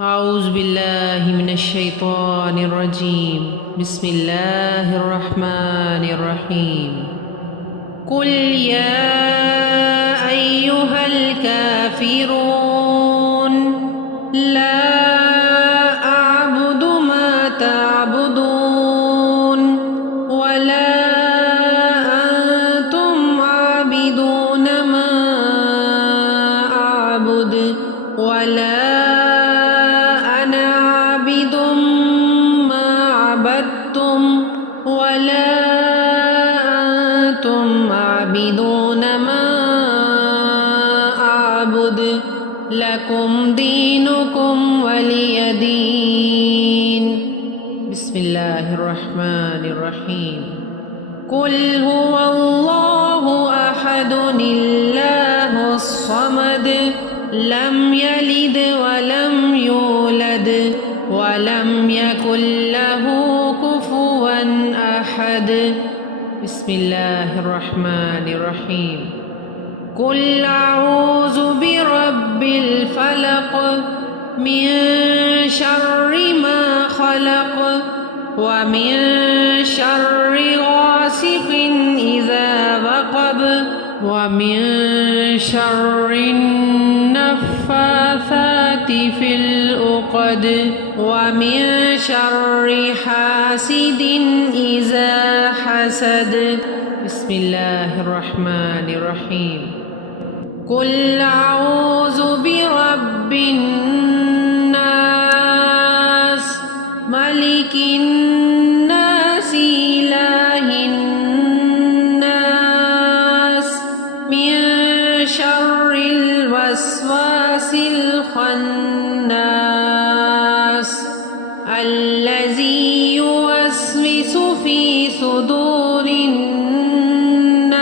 أعوذ بالله من الشيطان الرجيم. بسم الله الرحمن الرحيم. قل يا أيها الكافرون لا أعبد ما تعبدون ولا أنتم عابدون ما أعبد ولا ولا أنتم عابدون ما أعبد لكم دينكم ولي دين. بسم الله الرحمن الرحيم. قل هو الله أحد الله الصمد لم يلد ولم يولد ولم يكن له كفوا أحد. بسم الله الرحمن الرحيم. قل أعوذ برب الفلق من شر ما خلق ومن شر غاسق إذا وقب ومن شر النفاثات في العقد ومن شر حاسد إذا حسد. بسم الله الرحمن الرحيم. قل أعوذ برب الناس ملك الناس إله الناس من شر الوسواس الخناس الذي يوسوس في صدور الناس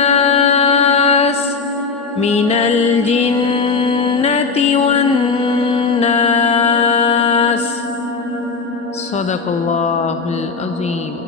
من الجنة والناس. صدق الله العظيم.